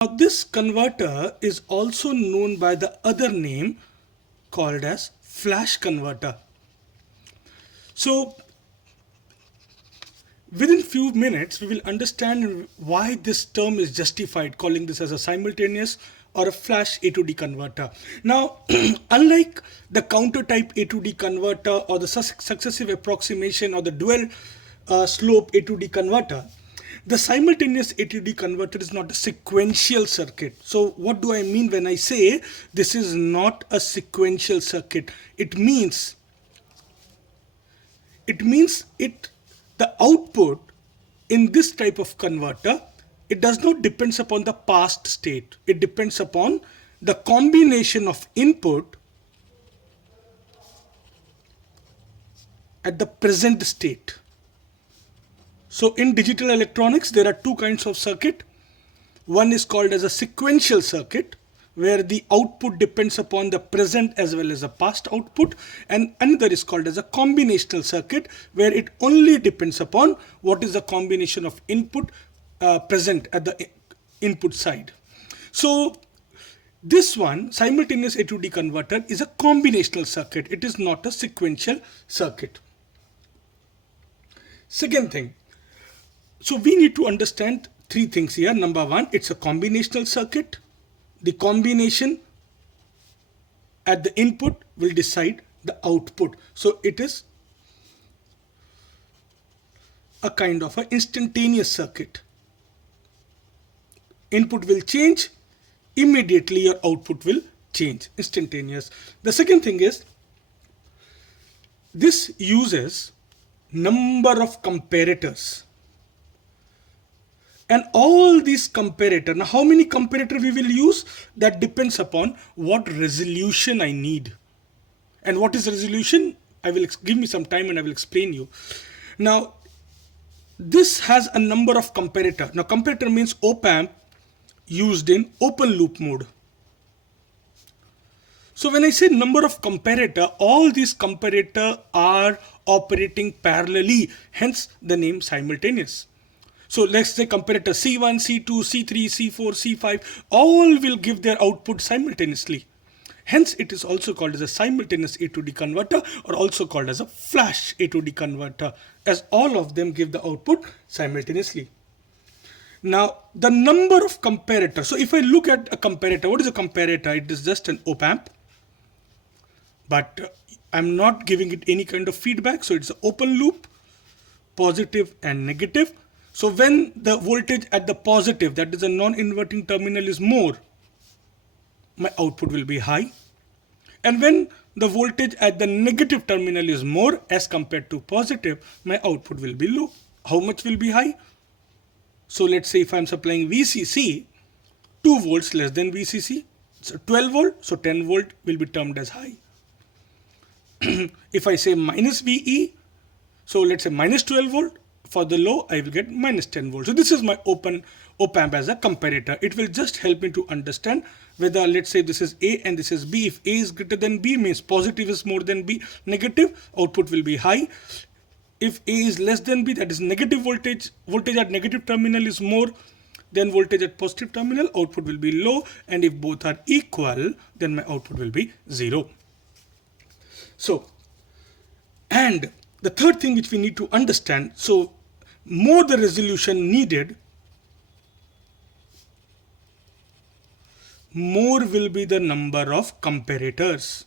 Now this converter is also known by the other name called as flash converter. So within few minutes we will understand why this term is justified calling this as a simultaneous or a flash A to D converter. Now unlike the counter type A to D converter or the successive approximation or the dual slope A to D converter, the simultaneous A to D converter is not a sequential circuit. So what do I mean when I say this is not a sequential circuit? It means the output in this type of converter, it does not depends upon the past state. It depends upon the combination of input at the present state. So in digital electronics, there are two kinds of circuit. One is called as a sequential circuit, where the output depends upon the present as well as the past output, and another is called as a combinational circuit, where it only depends upon what is the combination of input present at the input side. So this one, simultaneous A to D converter, is a combinational circuit. It is not a sequential circuit. Second thing, so we need to understand three things here. Number one, it's a combinational circuit. The combination at the input will decide the output. So it is a kind of an instantaneous circuit. Input will change, immediately your output will change, instantaneous. The second thing is this uses number of comparators. And all these comparator, now how many comparator we will use, that depends upon what resolution I need. And what is resolution? Give me some time and I will explain you. Now this has a number of comparator. Now comparator means op-amp used in open loop mode. So when I say number of comparator, all these comparator are operating parallelly, hence the name simultaneous. So let's say comparator C1, C2, C3, C4, C5, all will give their output simultaneously. Hence it is also called as a simultaneous A to D converter, or also called as a flash A to D converter, as all of them give the output simultaneously. Now the number of comparator. So if I look at a comparator, what is a comparator? It is just an op-amp, but I'm not giving it any kind of feedback. So it's an open loop, positive and negative. So when the voltage at the positive, that is a non-inverting terminal, is more, my output will be high. And when the voltage at the negative terminal is more as compared to positive, my output will be low. How much will be high? So let's say if I'm supplying VCC, 2 volts less than VCC, so 12 volt, so 10 volt will be termed as high. If I say minus VE, so let's say minus 12 volt, for the low I will get minus 10 volts. So this is my op-amp as a comparator. It will just help me to understand whether, let's say this is A and this is B. If A is greater than B, means positive is more than B, negative, output will be high. If A is less than B, that is negative voltage at negative terminal is more than voltage at positive terminal, output will be low. And if both are equal, then my output will be 0. So, and the third thing which we need to understand, so more the resolution needed, more will be the number of comparators.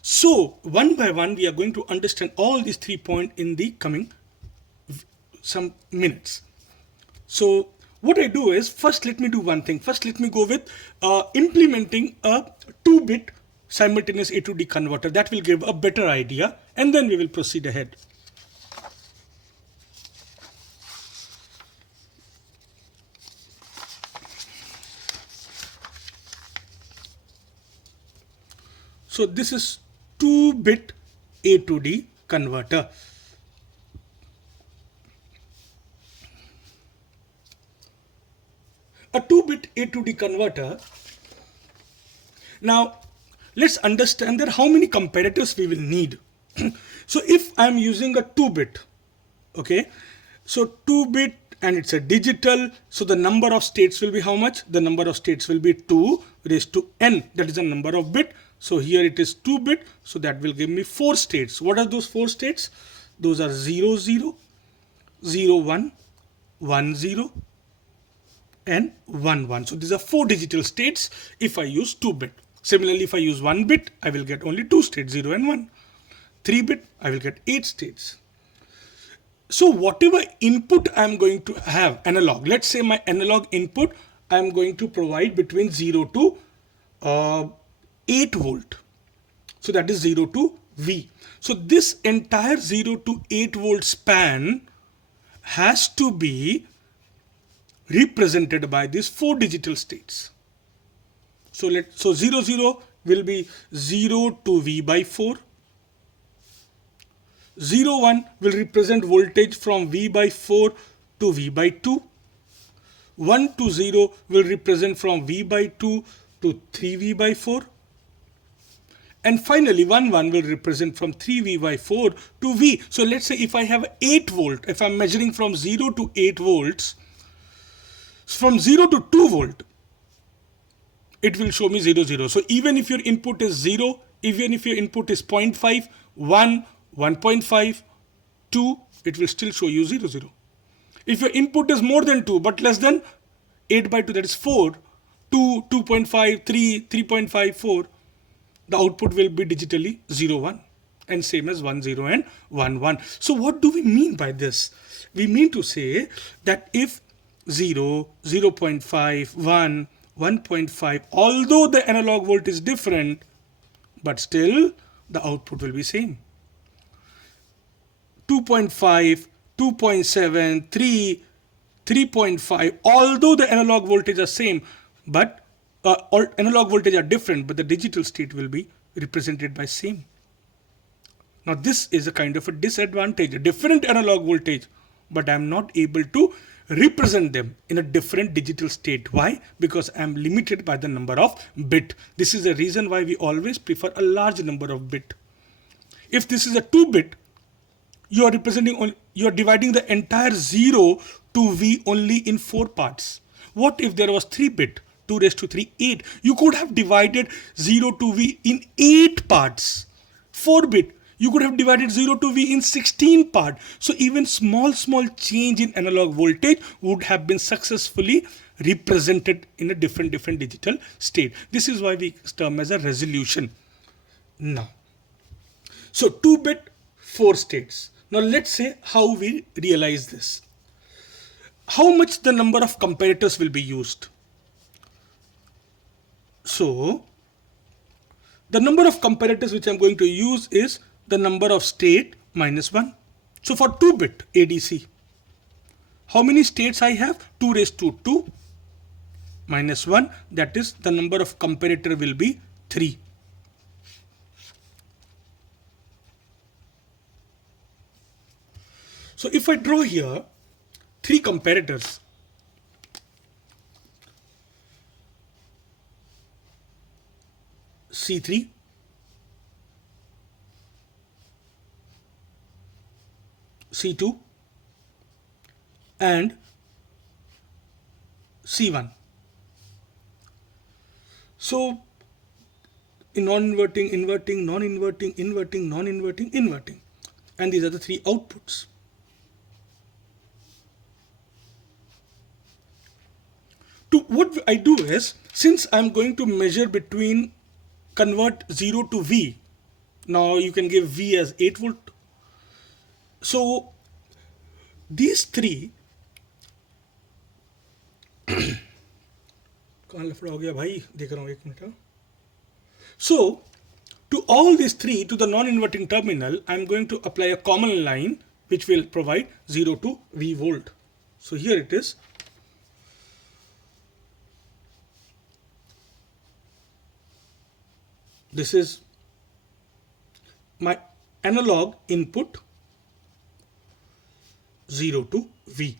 So one by one we are going to understand all these 3 points in the coming some minutes. So what I do is, first let me do one thing. First let me go with implementing a 2-bit simultaneous A to D converter. That will give a better idea, and then we will proceed ahead. So this is 2-bit A to D converter. A 2-bit A to D converter. Now let's understand that how many comparators we will need. So if I'm using a 2-bit, okay, so 2-bit and it's a digital, so the number of states will be how much? The number of states will be 2 raised to n, that is the number of bit. So here it is 2-bit, so that will give me 4 states. What are those 4 states? Those are 0 0, 0 1, 1 0 and 1 1. So these are 4 digital states if I use 2-bit. Similarly, if I use 1-bit, I will get only 2 states, 0 and 1. 3-bit, I will get 8 states. So whatever input I am going to have, analog, let's say my analog input, I am going to provide between 0 to 8 volt. So that is 0 to V. So this entire 0 to 8 volt span has to be represented by these 4 digital states. So 0 0 will be 0 to V by 4. 0 1 will represent voltage from V by 4 to V by 2. 1 to 0 will represent from V by 2 to 3V by 4. And finally 1 1 will represent from 3V by 4 to V. So let's say if I have 8 volt, if I'm measuring from 0 to 8 volts, from 0 to 2 volt, it will show me 0 0. So even if your input is 0, even if your input is 0.5, 1, 1.5, 2, it will still show you 0 0. If your input is more than 2 but less than 8 by 2, that is 4, 2, 2.5, 3, 3.5, 4, the output will be digitally 0 1 and same as 1 0 and 1 1. So what do we mean by this? We mean to say that if 0, 0.5, 1, 1.5, although the analog volt is different, but still the output will be same. 2.5, 2.7, 3, 3.5, although the analog voltage are same, but all analog voltage are different, but the digital state will be represented by same. Now this is a kind of a disadvantage, a different analog voltage, but I am not able to represent them in a different digital state. Why? Because I am limited by the number of bit. This is the reason why we always prefer a large number of bit. If this is a 2-bit, you are dividing the entire 0 to V only in 4 parts. What if there was 3-bit, 2 raised to 3, 8? You could have divided 0 to V in 8 parts. 4-bit, you could have divided 0 to V in 16 parts. So even small change in analog voltage would have been successfully represented in a different digital state. This is why we term as a resolution. Now, so 2-bit, 4 states. Now let's say how we realize this. How much the number of comparators will be used? So the number of comparators which I'm going to use is the number of state minus 1. So for 2-bit ADC, how many states I have? 2 raised to 2 minus 1, that is the number of comparator will be 3. So if I draw here 3 comparators, C3, C2 and C1. So in non-inverting, inverting, non-inverting, inverting, non-inverting, inverting, and these are the 3 outputs. What I do is, since I'm going to measure between, convert 0 to V, now you can give V as 8 volt. So these 3 So to all these 3, to the non-inverting terminal, I'm going to apply a common line which will provide 0 to V volt. So here it is. This is my analog input 0 to V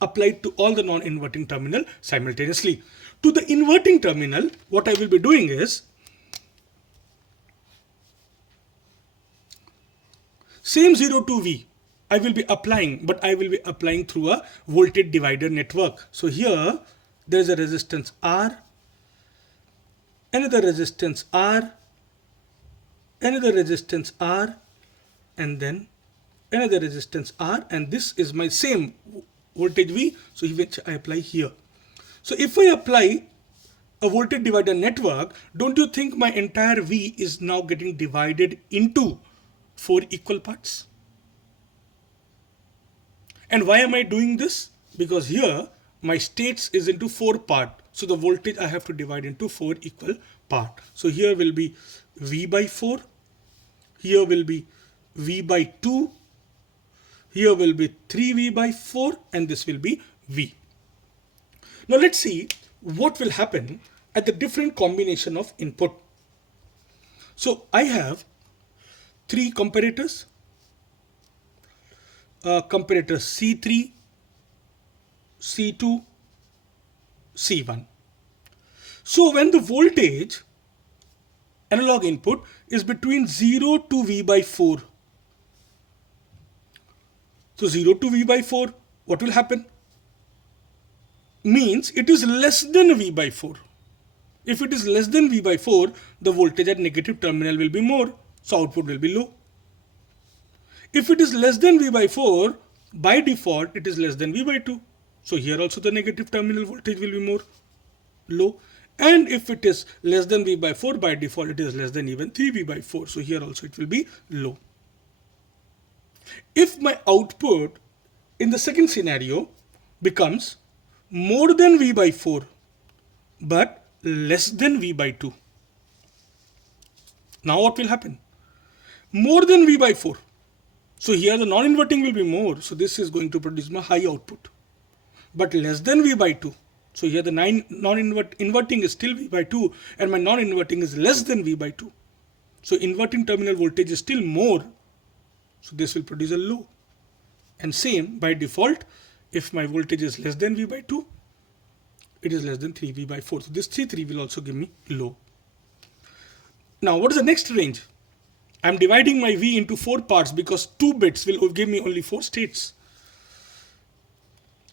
applied to all the non-inverting terminal simultaneously. To the inverting terminal, what I will be doing is Same 0 to V I will be applying, but I will be applying through a voltage divider network. So here there is a resistance R, another resistance R, another resistance R, and then another resistance R, and this is my same voltage V, so which I apply here. So if I apply a voltage divider network, don't you think my entire V is now getting divided into 4 equal parts? And why am I doing this? Because here my states is into 4 part. So the voltage I have to divide into 4 equal part. So here will be V by 4. Here will be V by 2. Here will be 3V by 4. And this will be V. Now let's see what will happen at the different combination of input. So I have 3 comparators. Comparator C3, C2, C1. So when the voltage analog input is between 0 to V by 4. So 0 to V by 4, what will happen? Means it is less than V by 4. If it is less than V by 4, the voltage at negative terminal will be more, so output will be low. If it is less than V by 4, by default it is less than V by 2. So here also the negative terminal voltage will be more low. And if it is less than V by 4, by default it is less than even 3V by 4. So here also it will be low. If my output in the second scenario becomes more than V by 4 but less than V by 2. Now what will happen? More than V by 4. So here the non-inverting will be more. So this is going to produce my high output. But less than V by 2. So here the non-inverting is still V by 2 and my non-inverting is less than V by 2. So inverting terminal voltage is still more. So this will produce a low. And same by default, if my voltage is less than V by 2, it is less than 3V by 4. So this 3 will also give me low. Now what is the next range? I'm dividing my V into 4 parts because 2 bits will give me only 4 states.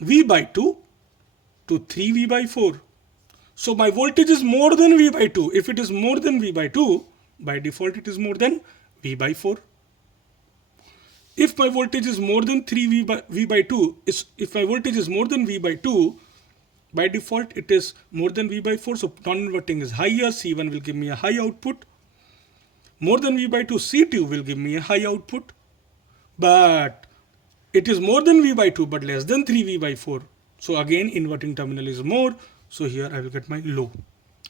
V by 2 to 3V by 4. So my voltage is more than V by 2. If it is more than V by 2, by default it is more than V by 4. If my voltage is more than 3V by V by 2, if my voltage is more than V by 2, by default it is more than V by 4. So non-inverting is higher, C1 will give me a high output. More than V by 2, C2 will give me a high output. But it is more than V by 2 but less than 3V by 4. So again inverting terminal is more. So here I will get my low.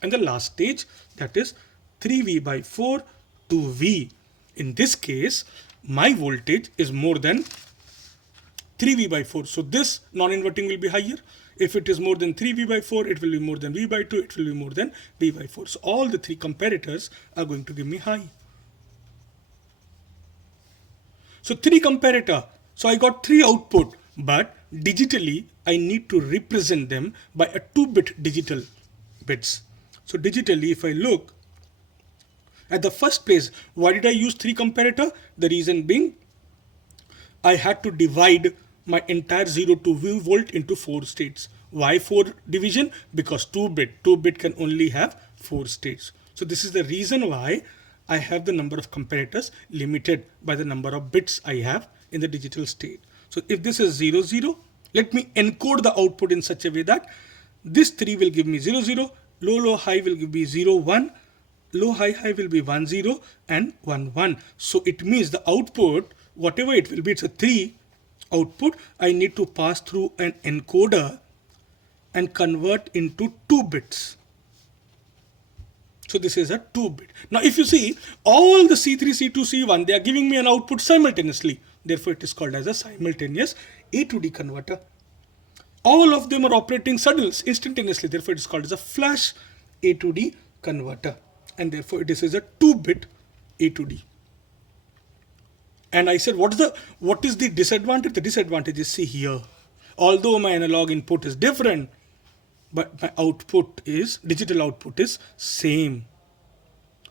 And the last stage, that is 3V by 4 to V. In this case, my voltage is more than 3V by 4. So this non-inverting will be higher. If it is more than 3V by 4, it will be more than V by 2, it will be more than V by 4. So all the 3 comparators are going to give me high. So 3 comparator. So I got 3 output, but digitally I need to represent them by a 2-bit digital bits. So digitally, if I look at the first place, why did I use 3 comparator? The reason being, I had to divide my entire 0 to V volt into 4 states. Why 4 division? Because 2-bit. 2-bit can only have 4 states. So this is the reason why I have the number of comparators limited by the number of bits I have in the digital state. So if this is 0, 0, let me encode the output in such a way that this 3 will give me 0, 0, low, low, high will give me 0, 1, low, high, high will be 1, 0 and 1, 1. So it means the output, whatever it will be, it's a 3 output, I need to pass through an encoder and convert into 2 bits. So this is a 2-bit. Now if you see, all the C3, C2, C1, they are giving me an output simultaneously. Therefore it is called as a simultaneous A to D converter. All of them are operating instantaneously. Therefore it is called as a flash A to D converter. And therefore this is a 2-bit A to D. And I said, what is the disadvantage? The disadvantage is, see here, although my analog input is different, but my output is, digital output is same.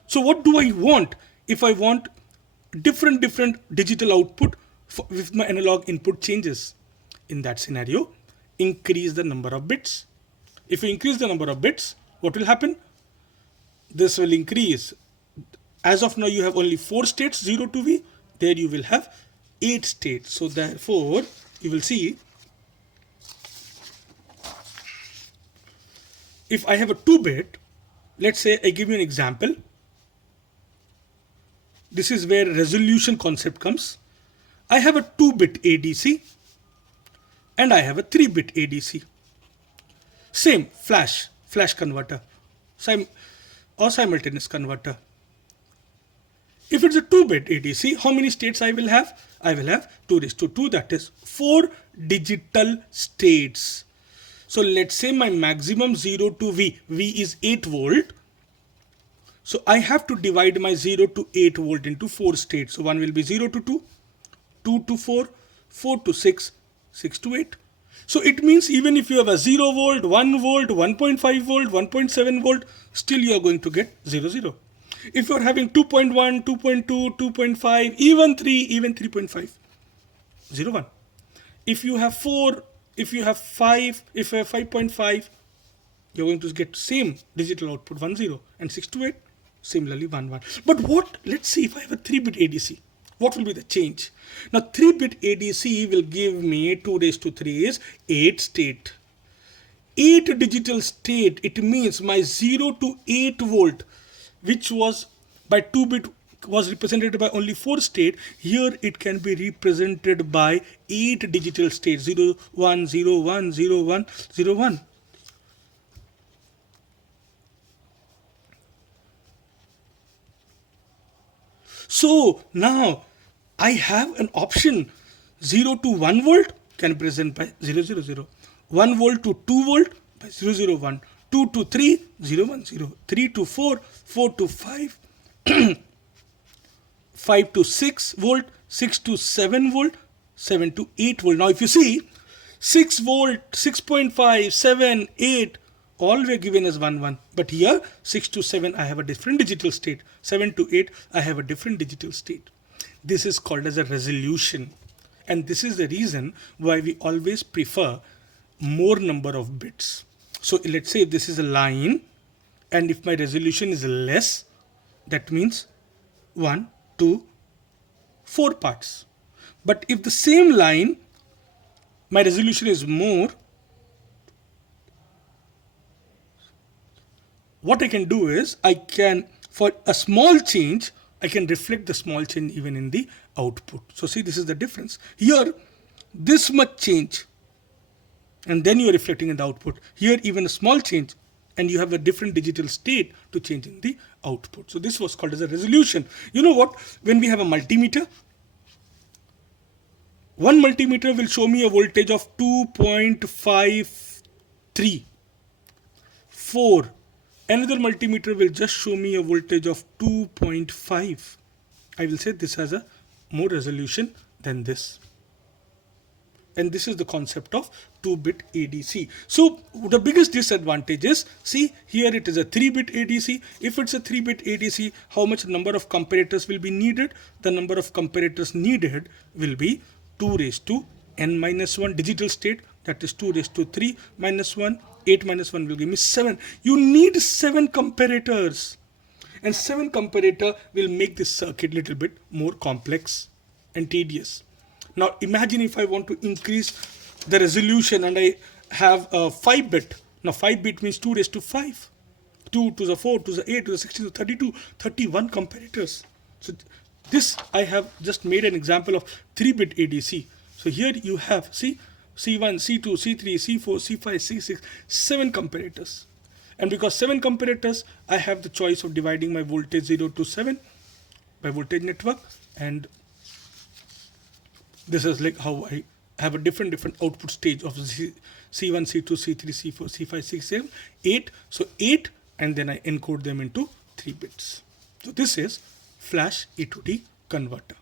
So what do I want? If I want different digital output if my analog input changes. In that scenario, increase the number of bits. If you increase the number of bits, what will happen? This will increase. As of now, you have only 4 states, 0 to V. There you will have 8 states. So therefore, you will see, if I have a 2-bit, let's say I give you an example. This is where resolution concept comes. I have a 2-bit ADC and I have a 3-bit ADC. Same flash converter or simultaneous converter. If it's a 2-bit ADC, how many states I will have? I will have 2 raised to 2, that is 4 digital states. So let's say my maximum 0 to V is 8 volt. So I have to divide my 0 to 8 volt into 4 states. So one will be 0 to 2, 2 to 4, 4 to 6, 6 to 8. So it means even if you have a 0 volt, 1 volt, 1.5 volt, 1.7 volt, still you are going to get 0, 0. If you are having 2.1, 2.2, 2.5, even 3, even 3.5, 0, 1. If you have 4, if you have 5, if you have 5.5, you're going to get same digital output 1, 0, and 6 to 8, similarly 1, 1. But what, let's see if I have a 3-bit ADC. What will be the change? Now 3-bit ADC will give me 2 raised to 3 is 8 state. 8 digital state, it means my 0 to 8 volt, which was by 2-bit was represented by only 4 state. Here it can be represented by 8 digital states, 0, 1, 0, 1, 0, 1, 0, 1. So now I have an option. 0 to 1 volt can be present by 0, 0, 0. 1 volt to 2 volt by 0, 0, 1. 2 to 3, 0, 1, 0. 3 to 4, 4 to 5, 5 to 6 volt, 6 to 7 volt, 7 to 8 volt. Now if you see, 6 volt, 6.5, 7, 8, all were given as 1, 1. But here, 6 to 7, I have a different digital state. 7 to 8, I have a different digital state. This is called as a resolution. And this is the reason why we always prefer more number of bits. So let's say this is a line, and if my resolution is less, that means 1, 2, 4 parts. But if the same line, my resolution is more, what I can do is, I can, for a small change, I can reflect the small change even in the output. So see, this is the difference. Here, this much change, and then you are reflecting in the output. Here, even a small change, and you have a different digital state to change in the output. So this was called as a resolution. You know what? When we have a multimeter, one multimeter will show me a voltage of 2.53. 4. Another multimeter will just show me a voltage of 2.5. I will say this has a more resolution than this. And this is the concept of 2-bit ADC. So the biggest disadvantage is, see, here it is a 3-bit ADC. If it's a 3-bit ADC, how much number of comparators will be needed? The number of comparators needed will be 2 raised to n minus 1 digital state. That is 2 raised to 3 minus 1. 8 minus 1 will give me 7. You need 7 comparators. And 7 comparator will make this circuit little bit more complex and tedious. Now imagine if I want to increase the resolution and I have a 5-bit. Now 5-bit means 2 raised to 5. 2 to the 4 to the 8 to the 16 to 32, 31 comparators. So this I have just made an example of 3-bit ADC. So here you have, see, C1, C2, C3, C4, C5, C6, 7 comparators. And because 7 comparators, I have the choice of dividing my voltage 0 to 7 by voltage network. And this is like how I have a different output stage of C1, C2, C3, C4, C5, C6, 7, 8. So 8, and then I encode them into 3 bits. So this is flash A to D converter.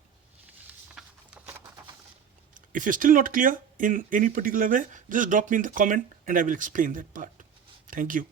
If you're still not clear in any particular way, just drop me in the comment and I will explain that part. Thank you.